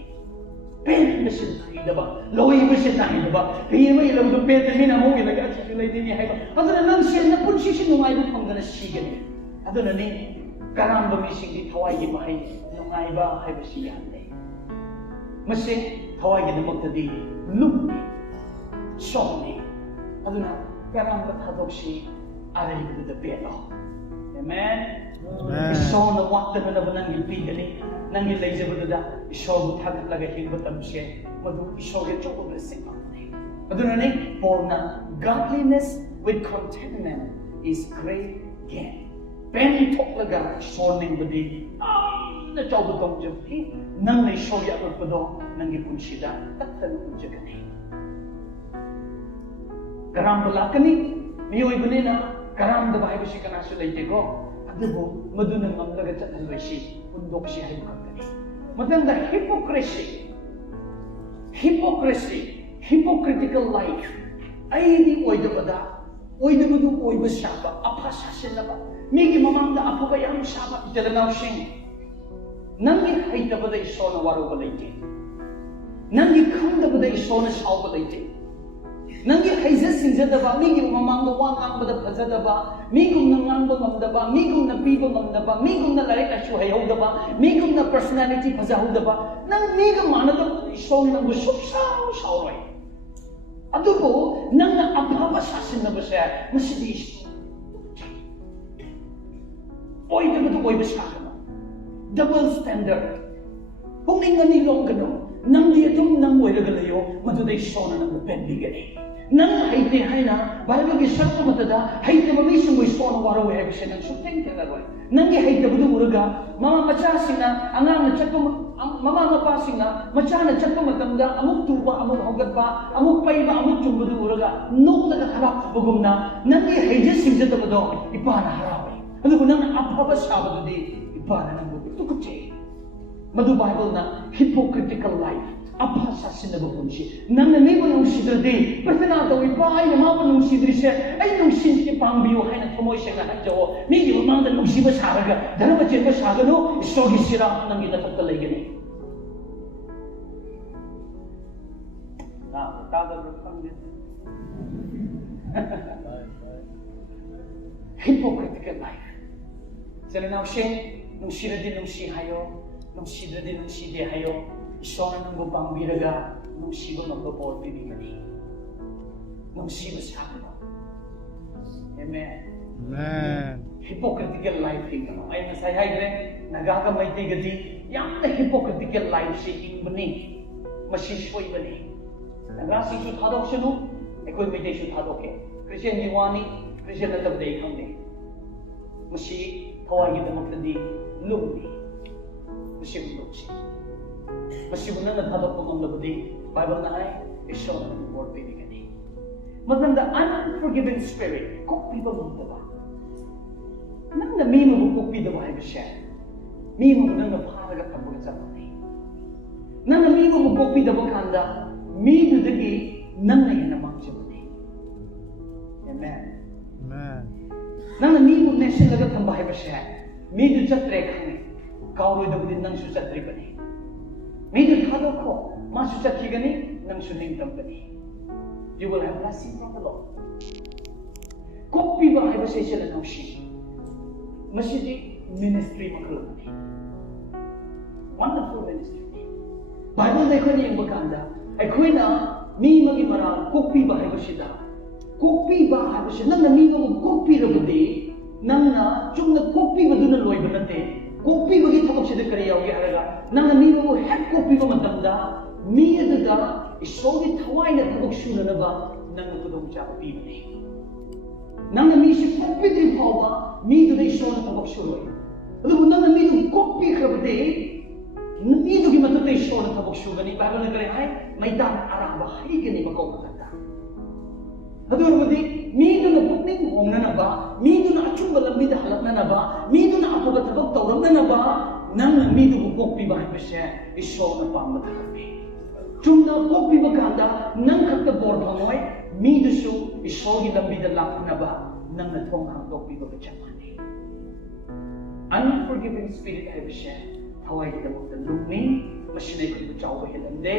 पेन बसिन थाइदबा लोई बसिन थाइदबा पेन मै लमदु पेन मिना मोगि लगा सिसु लैदिनि हाइबा अदुना नंग सेन पुंसिसि नुंगाई फंगदना सीगनि अदुना नि करांग मिसिंगी थवाई बाहाय नुंगाइबा हाइबसि याने मसे थवाई गिदमक्तदि लुमनि सोमनि अदुना करांग थादोक्सि आरैबदुद पेलो आमेन ईश्वर वाक्तन नंगी पीगनी नंगी लेजबदुदा ईश्वर थागतलगा हिंब तमसे मधु ईश्वर के चोको ब्लेसिंग पाने Adunani, Paulna, godliness with contentment is great gain. Pen toklaga shorning budi, na chawdo tong jumpi, nang may shoya pado, nang ipunshida, taktan unjagani. Karam balakani, miyoy bunina, karam da bahay basi kana sulay ko. Adubo, madunang mamlagat sa alwaysi, undok siya ay magkani. Maganda hypocritical life. Ay di oidabada, oidabadu oiba siyaba, apasasin na ba? Migi mamang da apo kaya ang siyaba, italanaw siyang. Nangi haidabada iso na waro balayte. Nangi kandabada iso na siyaw balayte. Nangi haizas sinjadaba, migi mamang da wangang bada pazadaba, migum na ngango mamdaba, migum na pibo mamdaba, migum na larik asyo hayawdaba, migum na personality pazahudaba, nang migum manadab iso na gusup siyaw roy. Adubo, nang naapapasasin na ba siya, masidi iso. Oy, dapat oy ba siya ka? Double standard. Kung nga nilong gano, nang diyatong nang oy lagalayo, maduday siya na nang upendbigani. Nang haiti hay na, bago gisarto matada, haiti mamisong mo iso na waraw ay siya ng suteng talagoy. Nang haiti budo muraga, mga matsasing na, angang na chatto, mga mapasing na, matsa na chatto matanda, amok tuba, amok hogat pa, amok paiba, amok chumbudo muraga, nok nagkakarap bugong na, nang haiti simjata mo do, ipa na haraway. Ano ko nang apabas sabado di, ipa na nang bugong. Tukutsi. Madu Bible na hypocritical life. Apa sa sinabapun siya. Nang naniba nung sidrede, pertinataw ipa ay namapa nung sidri siya, ay nung sinti pangbiyo ay nagpamoy siya nga hadyo. Nigi umang nung siba saraga, dala ba siya ba saga no, isogi sira nang ginatagtalay gani. Tagal rupang din. Hypocritical life. Sila na siya, nung sira din nung sihayo, nung sidra din nung sidihayo, iso na nung gupang biraga, nung siba magbabot bibigani. Nung siba sa akin. Amen. Amen. Hypocritical life king naman. Ay nasayhay rin, nagagamay tigadi, yung na hypocritical life siya king bani. Masisyoy bani. Nagrasing siya hadok siya no, ako'y may day siya hadok eh. Christian Diwani, Christian na tabday kang ni. Masi, tawagin na magtadi, lumni. Masi mulog siya. Masi mo na naghadok mo ang labadi, Bible na ay, isyo na ng Lord pinigani. Maganda, unforgiving spirit, kukpi ba mo diba? Nang na may magkukpi diba ay siya? May mo nang napaharagat ang mga sa pati. Nang na may magkukpi diba kanda, may dudagi nang nahinamang siya pati. Amen. Amen. Nang na may magnesin lagat ang bahay ba siya? May dudja trek hangin. Kauroy daw din ng susat ribani. May dudhado ko, masusat higani ng suning tampani. You will have blessing from the Lord. Kopi ba ay ba siya sila ng siya? Masidi ministry makalabani. Wonderful ministry. Bible na ikaw niyang magkanda, ay kuwi na, may magimarang, kopi ba ay ba siya? Kopi ba ay ba siya? Nang namigo mo kopi na ba di? Nang na, yung nagkopi ba doon na loy ba natin? Kopi bagi tabak siya kariyaw haraga. Nang namigo mo hep kopi ba matanda? Miya daga isogi tawai na tabak siya na ba? Nang natulong siya kopi ba ni? Nang namisip kopi din pa ba? Miya daga iso na tabak siya loy. Alam mo nang namigo kopi ka ba di? Miya daga matutay iso na tabak siya gani. Bago na kare ay may dan arang ba? Hay gani magaw matanda. Aduh mudi, mido na putning hong na ba? Mido na achung balambi da halap na ba? Mido na ako batabag tawram na ba? Nang mido bukok ba ba siya? Iso na pa matalabi. Chung na kopi maganda, nang katabor pamoy, mido su iso gilambi da lap na ba? Nang natong ang kopi ba siya mani. Unforgiving spirit ay ba siya? Taway kita mo da luming, masinay ko ba siya o hilande?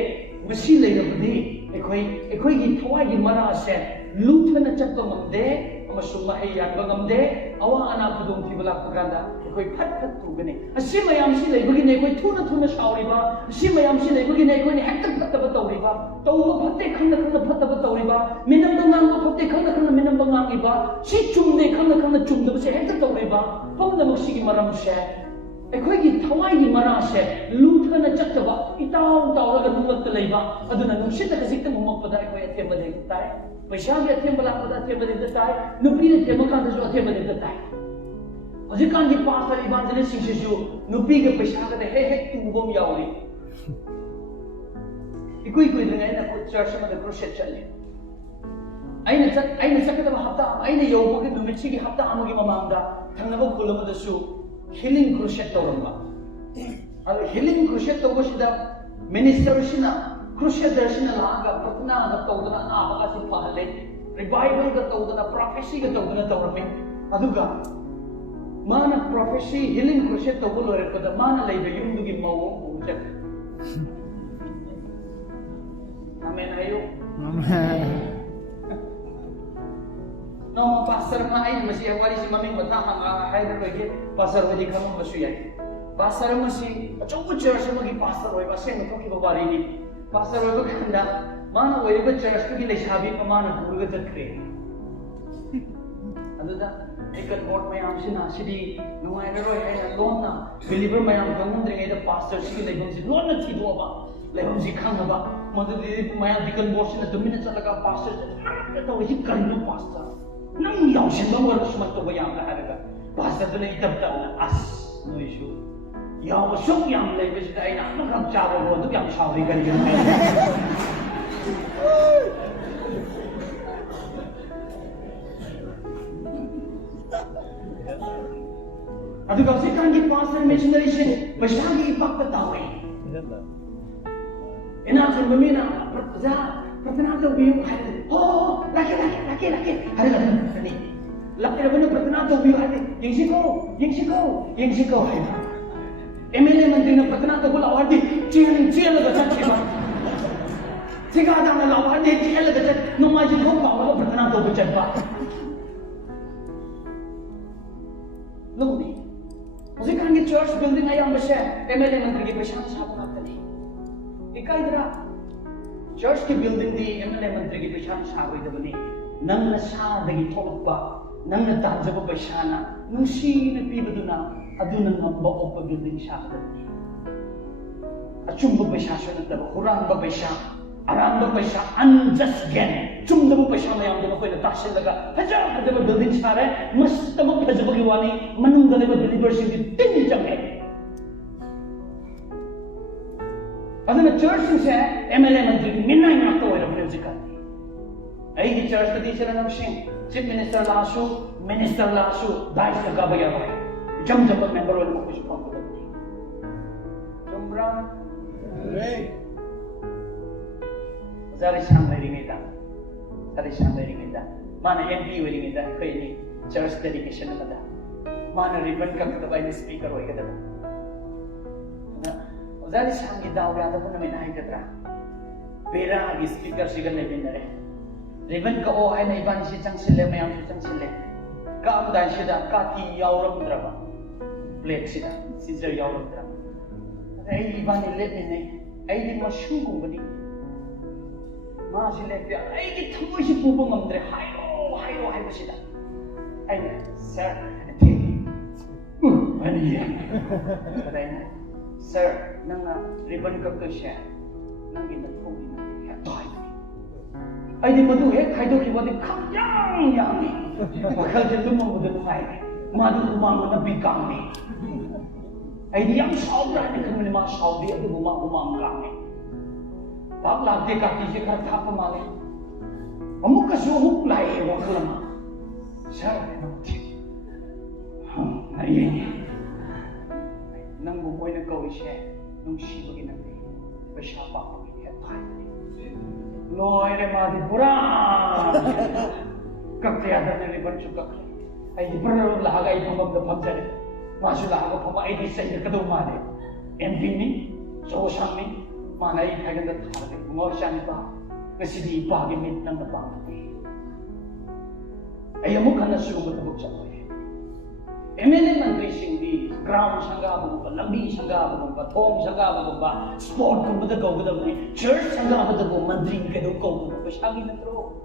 Masilay na ba di? Eko'y gitaway gimara siya. Lupa na chat bangamde, amasung mahayag bangamde, awa anak ko tibalak paganda, ako'y pat-pat to gani. Asi mayam sila, ibagin ako'y tuna-tuna siya riba, asi mayam sila, ibagin ako'y hektar-pat na bataw riba, tawag pati kang na pat na bataw riba, minambangang mo pati kang na minambangang iba, si chumde kang na chumde, si hektar taw riba, pang na magsige maram siya, ako'y gitaway ni mara siya, lupa ꯐꯖꯅ ꯆꯠꯇꯕ ꯏꯇꯥꯎ ꯇꯥꯎꯔꯒ ꯅꯨꯡꯂꯛꯇ ꯂꯩꯕ ꯑꯗꯨꯅ ꯅꯨꯡꯁꯤꯠꯇ ꯈꯖꯤꯛꯇꯪ ꯍꯨꯝꯃꯛꯄꯗ ꯑꯩꯈꯣꯏ ꯑꯊꯦꯝꯕꯗ ꯇꯥꯏ ꯄꯩꯁꯥꯒꯤ ꯑꯊꯦꯝꯕ ꯂꯥꯛꯄꯗ ꯑꯊꯦꯝꯕꯗ ꯇꯥꯏ ꯅꯨꯄꯤꯅ ꯊꯦꯝꯕ ꯀꯥꯟꯗꯁꯨ ꯑꯊꯦꯝꯕꯗ ꯇꯥꯏ ꯍꯧꯖꯤꯛꯀꯥꯟꯒꯤ ꯄꯥꯁꯇꯔ ꯏꯚꯥꯟꯖꯦꯂꯤꯁꯁꯤꯡꯁꯤꯁꯨ ꯅꯨꯄꯤꯒ ꯄꯩꯁꯥꯒꯗ ꯍꯦꯛ ꯇꯨꯕ ꯑꯃ ꯌꯥꯎꯔꯤ ꯏꯀꯨꯏ ꯀꯨꯏꯗ꯭ꯔꯤꯉꯩꯗ ꯆꯔꯆ ꯑꯃꯗ ꯀ꯭ꯔꯨꯁꯦꯠ ꯆꯠꯂꯤ ꯑꯩꯅ ꯆꯠꯀꯗꯕ ꯍꯞꯇꯥ ꯑꯩꯅ ꯌꯧꯕꯒꯤ ꯅꯨꯃꯤꯠꯁꯤꯒꯤ ꯍꯞꯇꯥ ꯑꯃꯒꯤ ꯃꯃꯥꯡꯗ ꯊꯪꯅꯕ ꯈꯨꯜ ꯑꯃꯗꯁꯨ ꯍꯤꯂꯤꯡ ꯀ꯭ꯔꯨꯁꯦꯠ ꯇꯧꯔꯝꯕ ꯑꯗꯨ ꯍꯤꯂꯤꯡ ꯀ꯭ꯔꯨꯁꯦꯠ ꯇꯧꯕꯁꯤꯗ ꯃꯤꯅꯤꯁꯇꯔꯁꯤꯅ ꯀ꯭ꯔꯨꯁꯦꯗꯔꯁꯤꯅ ꯂꯥꯛꯑꯒ ꯄ꯭ꯔꯊꯅꯥꯒ ꯇꯧꯗꯅ ꯑꯅꯥꯕꯒꯁꯤ ꯐꯍꯜꯂꯦ ꯔꯤꯚꯥꯏꯕꯜꯒ ꯇꯧꯗꯅ ꯄ꯭ꯔꯣꯐꯦꯁꯤꯒ ꯇꯧꯗꯅ ꯇꯧꯔꯝꯃꯤ ꯑꯗꯨꯒ mana prophecy healing crusade tawbo loirakpada mana leiba yumdugi mawong bujak amen ayo Amen. no pastor ma ay masi wali si maming bata hang hayda koge pastor wali khamam basu yai pastor masi achobu church magi pastor oi ba sen ko ki bawari ni pastor oi khanda mana oi ba church ki lesabi mana burga jakre aduda ikan board mayam sina sidi nuairoi haina lonna believer mayam gangundringai da pastor si leibam si lonna thido ba leibam si khangaba madudi mayam ikan board sina dumina chalaga pastor to hi kanno pastor nang yaushin ba war sumat to bayam la haraga pastor dun itab ta as no issue yaw sok yam leibam si aina makam chawa ro du yam shawri kari aduga hausikangi pastor missionary sin pashagi ipakta tawe ina kan mamina pratana to biyo laki haraga ni laki rabano pratana to biyo hade yingshiko haina MLA मंत्री ने पतना तो बोला और दी चेल लगा चल के बाद सिगा दाना ला और दी चेल लगा चल नुमाजी को पावा पतना तो बचत बा लोनी hꯧꯖꯤꯛꯀꯥꯟꯒꯤ church building ꯑꯌꯥꯝꯕꯁꯦ MLA ꯃꯟꯇ꯭ꯔꯤꯒꯤ ꯄꯩꯁꯥ ꯁꯥꯕ ꯉꯥꯛꯇꯅꯤ ꯏꯀꯥꯏꯗ꯭ꯔꯥ church ꯀꯤ building ꯗꯤ MLA ꯃꯟꯇ꯭ꯔꯤꯒꯤ ꯄꯩꯁꯥ ꯁꯥꯔꯣꯏꯗꯕꯅꯤ ꯅꯪꯅ ꯁꯥꯗꯒꯤ ꯊꯣꯛꯂꯛꯄ ꯅꯪꯅ ꯇꯥꯟꯖꯕ ꯄꯩꯁꯥꯅ ꯅꯨꯡꯁꯤꯅ ꯄꯤꯕꯗꯨꯅ ꯑꯗꯨꯅ ꯉꯝꯕ ꯑꯣꯛꯄ building ꯁꯥꯒꯗꯕꯅꯤ ꯑꯆꯨꯝꯕ ꯄꯩꯁꯥꯁꯨ ꯅꯠꯇꯕ ꯍꯨꯔꯥꯟꯕ ꯄꯩꯁꯥ ꯑꯔꯥꯟꯕ ꯄꯩꯁꯥ unjust gain ꯆꯨꯝꯗꯕ ꯄꯩꯁꯥ ꯃꯌꯥꯝꯗꯨ ꯃꯈꯣꯏꯅ ꯇꯥꯁꯤꯜꯂꯒ ꯐꯖꯕ building ꯁꯥꯔꯦ ꯃꯁꯛꯇꯃꯛ ꯐꯖꯕꯒꯤ ꯋꯥꯅꯤ ꯃꯅꯨꯡꯗ ꯂꯩꯕ ꯕꯤꯂꯤꯚꯔꯁꯤꯡꯗꯤ ꯇꯤꯟ ꯆꯪꯉꯦ ꯑꯗꯨꯅ ꯆꯔꯆꯁꯤꯡꯁꯦ MLA ꯃꯟꯇ꯭ꯔꯤꯒꯤ ꯃꯤꯅꯥꯏ ꯉꯥꯛꯇ ꯑꯣꯏꯔꯕꯅꯤ ꯍꯧꯖꯤꯛꯀꯥꯟꯗꯤ ꯑꯩꯒꯤ ꯆꯔꯆꯇꯗꯤ ꯆꯔꯅꯝꯁꯤꯡ ꯆꯤꯐ ꯃꯤꯅꯤꯁꯇꯔ ꯂꯥꯛꯑꯁꯨ ꯃꯤꯅꯤꯁꯇꯔ ꯂꯥꯛꯑꯁꯨ ꯗꯥꯏꯁꯇ ꯀꯥꯕ ꯌꯥꯔꯣꯏ ꯏꯆꯝ ꯆꯝꯕ ꯃꯦꯝꯕꯔ ꯑꯣꯏꯅ ꯃꯈꯣꯏꯁꯨ ꯐꯪꯒꯗꯕꯅꯤ ꯆꯨꯝꯕ꯭ꯔꯥ Zari Sangharingida. Mana MP Wiringida, Kayni, Church dedication of that. Mana ribbon come to the by the speaker or get them. Zari Sangida, we are the one in Hydra. Pera is speaker, she can live in there. Ribbon go, I may vanish Chancellor, may am Chancellor. Come, Dashida, Kaki, Yauram drama. Plate Sida, Caesar Yauram drama. I even live in it. I did my shoe company. 마실래 때 아이게 탐보시 부분 없는데 하이로 하이시다 아이네 sir 대리 아니야 그다음에 sir 너가 리본 컵도 셔 너기 너 통이 너 도이 아이디 모두 해 가이도기 모두 강양양이 wakal 좀 모두 파이 마두 마무나 비강이 아이디 양 사우라니 그러면 막 사우디 아주 마강이 Pak lagi kaki si kata apa malah? Kamu kesuhuk lah ya wakalama. Saya nanti, ayahnya, nang bukoy na kau isya, nung si bagi nanti, bersama kami dia tadi. Loy remadi pura, kaktiada ni riban juga. Ay perlu laga itu magdapag jadi, masuk laga pama ay di saya kedumane. Ending ni, sosang ni. Mana ini kaya dah thare, mengorban apa? Kesini bagi minat dan bangkit. Ayah muka nasi umur tu cakap. MLA menteri singdi, ground sangga apa, lambi sangga apa, thong sangga apa, sport tu betul kau betul ni, church sangga apa tu menteri kedu kau betul, besar ni terus.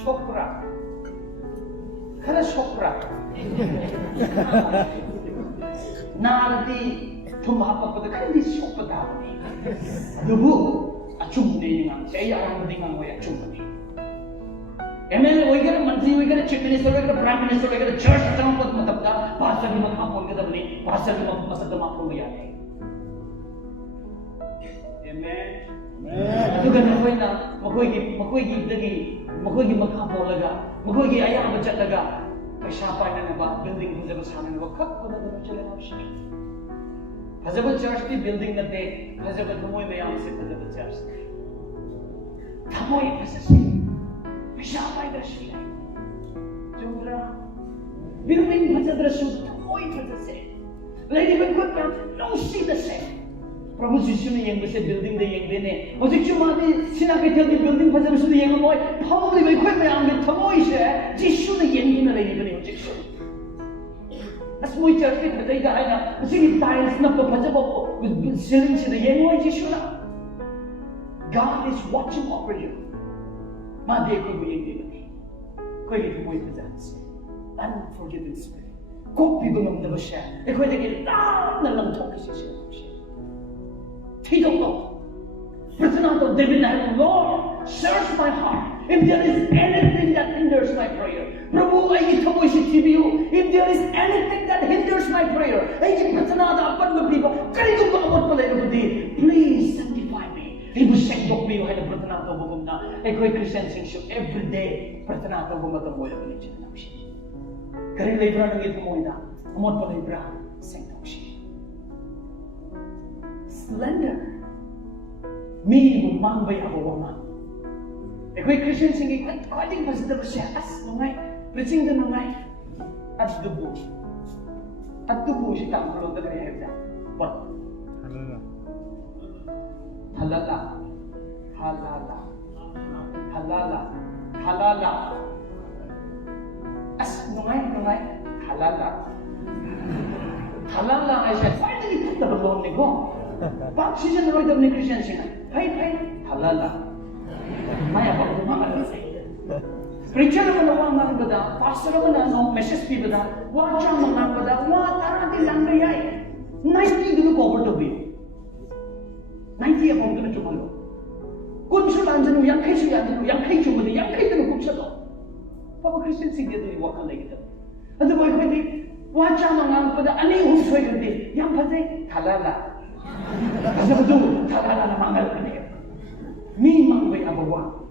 Sokra, kerana sokra. Nanti थुम हापपद खरदी सोपदा बनी अदुबु अचुमने निंगा से आराम दिंगा मोय अचुमने MLA वगैरह मंत्री वगैरह chief minister वगैरह prime minister वगैरह चर्च तंगपद मतबदा पास्टर की मखा पोलगदबनी पास्टर की मसद माफो याने आमेन अदुगा नखोइना मखोइगी दगी मखोइगी मखा पोलगा मखोइगी अयाब चलगा पैसा पाइननबा बिल्डिंग फजब साननबा खक फदब चलेना फजब चर्च की बिल्डिंग नते फजब थमोय मयाम से फजब चर्च थमोय फजसे पैसा पाइदरसु चुमरा बिल्डिंग फजदरसु थमोय फजसे लेडी बखत का नो सी द सेम प्रभु यीशु ने यंगसे बिल्डिंग दे यंगदे ने हजिक चुमादे सिना कैथल की बिल्डिंग फजबसु दे यंगमोय फमली बखत मयाम के थमोय से यीशु ने यंगिना लेबने हजिक सु असमोय चर्च के खदै गा हैना उसी टाइल्स न फजब सीलिंग से दे यंगमोय यीशु ना God is watching over you. मादे को भी ये नहीं कोई भी कोई पचास unforgiving spirit कोपी को नम दबशा एक कोई देखिए लाल नलम ठोकी से ठीक हो प्रार्थना तो डेविड ने Lord search my heart if there is anything that hinders my prayer प्रभु आई थमोय से थिबियो if there is anything that hinders my prayer आई प्रार्थना दा अपन में भी करी को अमर पले को दी please sanctify me ibu sendok mi hai प्रार्थना तो बगुमना एक कोई क्रिश्चियन सिंह every day प्रार्थना तो बगुम तो मोय बने चना उसी करी लेब्रा नगे तो मोयदा अमर पले ब्रा sendok उसी slender mi bu mang bai abawama एक कोई क्रिश्चियन सिंह की क्वाइटिंग पॉजिटिव से अस नंगाई preaching the नंगाई अद्दुबु से काम करो तो करे है जा पर halala halala halala halala as nungai halala halala ai sai finally put the balloon ne go pak season roi the Christian sing hai halala maya ba ma ma preacher ko na ma bada pastor ko na no message pi bada wa cha ma bada wa tara di lang yai nicely do cover to be 90 abong ka na chumalo. Kung sulan dyan, yang kay suyan dyan, yang kay chumalo, yang kay dyan kung salo. Papa Christian sige dyan, wakal lagi dyan. Ano ba yung pwede? Wacha mga pada, ano yung humsoy ka dyan? Yang pwede, halala. Kasi ba doon, halala na mangal ka niya. Mi mangway abawa.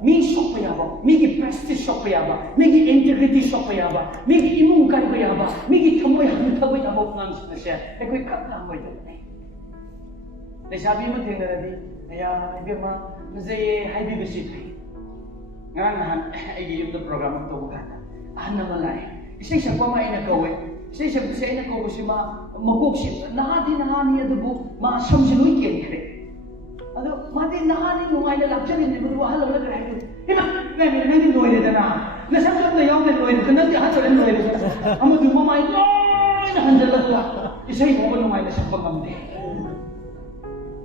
Mi sok pa yaba. Mi ki prestige sok pa yaba. Mi ki integrity sok pa yaba. Mi ki imungkay pa yaba. Mi ki kamoy hangtagoy abog nang siya. Eh ko'y kaklangoy dyan. लेशाबी में थे नरदी या इबे मां मुझे हाइबी बिशी थी ngan han ai yim the program to ka an na lai isai sa ko mai na ko we isai sa sai na ko si ma magok si na ni adu ma sam si lui ken kre adu ma di na ni ngai na lak chani ni bu ha lo la kre ina ne ni noi de na na sam sam na yong de noi de na ha so de noi de amu du ma mai noi na han de la la isai mo no mai na sa pagam de.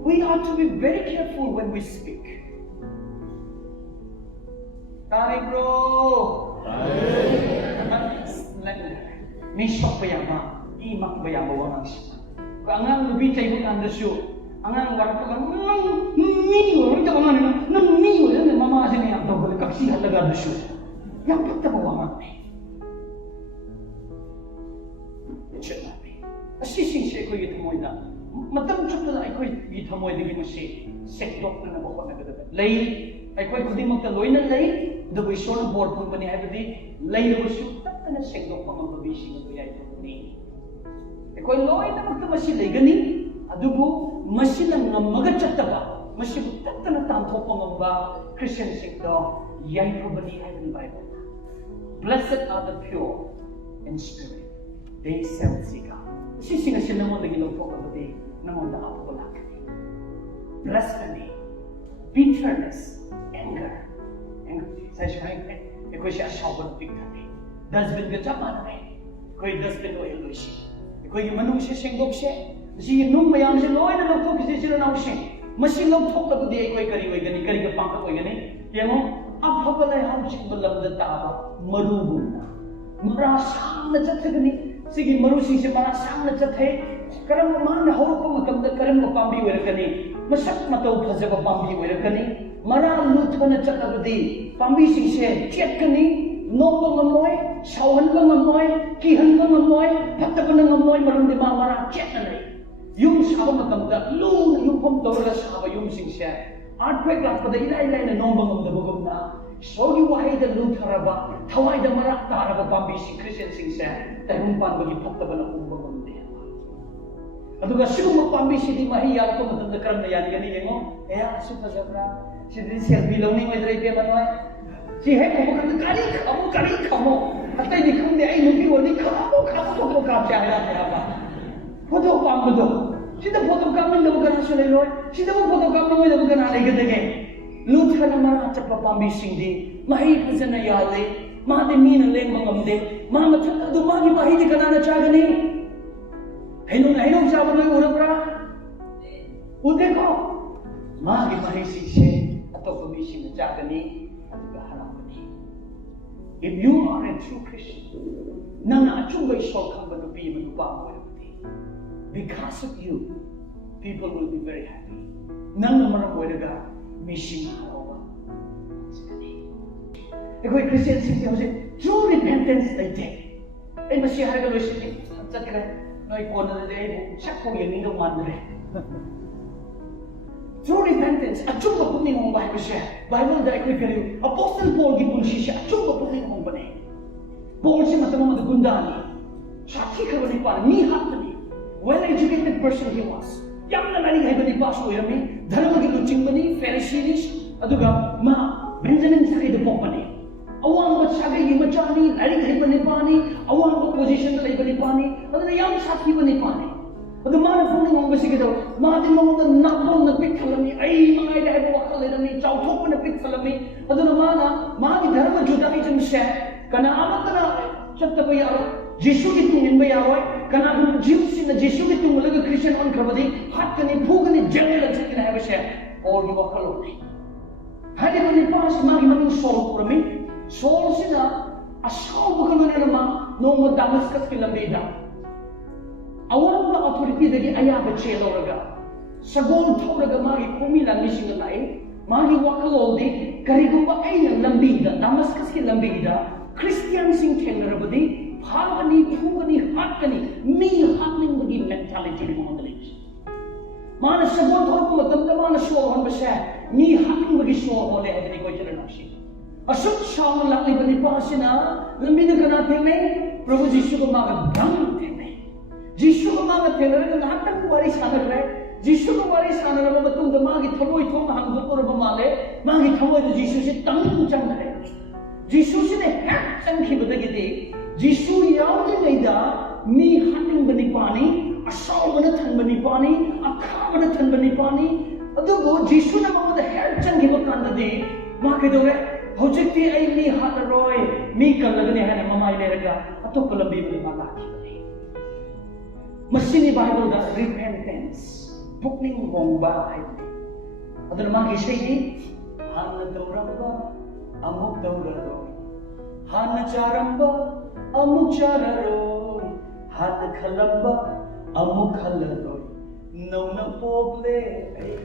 We have to be very careful when we speak. Tari bro. May shock pa yama, imak pa yama wangang siya. Angang lubi tayo bukan dasyo. Angang warap ka nang niyo, ito ka nang niyo, yan mama kasi niya ang tawag kaksi halaga dasyo. Yang pagta pa wangang ni. It should not be. Asising siya ko yung tumoy na. मतलब चुप तो आई कोई गीत हम वाले की machine set doctor ने बहुत नगद है लई आई कोई खुदी मत लोई न लई द विश्व न बोर्ड पर बने है बदी लई लो शु तब न सेट डॉक्टर हम भविष्य में कोई आई तो नहीं आई कोई लोई न मत मशीन ले गनी अदुबु मशीन न मगज चत्तबा मशीन तब न ताम थोप मंगबा क्रिश्चियन सिंह दो यही तो बनी है इन Bible blessed are the pure in spirit they shall see God Singh से नमो लगी लोग फोकस बदी Namonda apolakani, blasphemy, bitterness, anger. Saya cakap, ekoi siya sawan tingkati. Dustbin ka jaman na, ekoi dustbin oil losi. Ekoi manung siya senggok siya. Si nung mayam siya loy na logtok siya sila na siya. Masih logtok na budi ekoi kariway gani, kari ka pangkat oy gani. Tiyan mo, aphabalay hamsik balam da taba marubong na. Marasang na chat gani. Sige marusing siya marasang na chat hai. Karam mana hawak magam da karam mapambi welakani. Masak mataw phajaba pambi welakani. Mara luthana chakabudi pambi singse chetkani. Nomba ngamoy, sawan ba ngamoy, kihan ba ngamoy, pataba na ngamoy maram di mara chetkani. Yung saba magamda lu yung pamdawla saba yung singse. Earthquake lakpada ilay na nomba ngamdabagam na. Sogi wahay da lutharaba, thaway da marak taraba pambi sing Christian singse. Tahong panbagi pataba na kumbang ngamdi. Aduga siguro magpambi si di mahiyal ko matanda karam na yan ganyan mo. Asu pazabra. Si di selfie lang ni may drive manoy. Si hey mo kari kamo. Atay di kung di ay nubi wali kamo ko kapya na ba. Foto pambo do. Si da foto kamin da bukan sulay loy. Si da foto kamin mo da bukan alay gadege. Lut ka na mara at papambi sindi. Mahi pa na yali. Mahati mina lembang amde. Mamatata dumagi mahiti ka na chagani. Hinong sabi ng urang pra? Ude ko. Magi mahisi siya. Ato pamising na chagani. At kaharap ni. If you are a true Christian, nang naachungay sol kang manubi manupa mo yung because of you, people will be very happy. Nang namarang mo na missing hawa. Ikaw ay Christian siya kasi true repentance ay day. Ay masihar ka lo siya. Ang sakra. Nói con ở đây chắc không hiểu những man này. True repentance, achung ba pun ng Bible siya. Bible da ikoi kaliu. Apostle Paul gipun siya. Achung ba pun ng bane. Paul siya matamo magundani. Sakhi ka bani pa ni hatni. Well educated person he was. Yang na nani hay bani paso yami. Dharma gi luching bani Pharisees aduga ma Benjamin sa kay depok bani. Awang ba sagay yung machani, laring hay panipani, awang ba position na lay panipani, at na yung sakhi panipani. At mana po nang mga sige daw, mga mga nakbong na pitsalami, ay mga ilahay ba wakalay na ni chow tok na pitsalami, at na mga dharma Judaism siya, kana amat na chatta ba yaro, Jisu itong bayaroy, kana ang Jews na Jisu itong malaga Christian on krabadi, hat kani puga ni general sa kinahay ba siya, all yung wakalay. Hadi ba ni pas maging Saul kami? Saul sila, asaw ba ka na naman noong Damascus kilabida. Awan na authority dagi ayaga chelo raga. Sa gold tau raga magi kumilan ni singa tayo, magi wakalodi, karigo ba ay ng lambida, Damascus kilabida, Christian sing tenga rabadi, hagani, pugani, hakani, mi hakin bagi mentality ng mga dalis. Mana sa gold tau ko magdamdaman na suwahan ba siya, mi hakin bagi suwahan na hindi ko ito na siya. Asuk siya lakli ba ni Pasina, lamina ka natin na Prabhu Jisu ko mga natin na Jisu ko mga tenara ka nahatang kuwari sana rin. Jisu ko kuwari sana na mamatong da magi tamoy itong hanggang ko na bamali, magi tamoy na Jisu siya tangang siyang na rin. Jisu siya na hek siyang kibata giti. Jisu yaw din na ida, mi hating ba ni Pani, asaw ba na tan ba ni Pani, akha ba na tan ba ni Pani. Adugo, Jisu na mga da hek siyang kibata na di, maki daw rin. Hojekti ay mi hataroy, mi kalagani hai na mamay neraga, ato kalabi mo malaki. Masini Bible da repentance, bukning mong bahay. Ato naman kisay ni, hana dauramba, amok dauraroy. Hana charamba, amok chararoy. Hana kalamba, amok halaroy. Naw na poble ay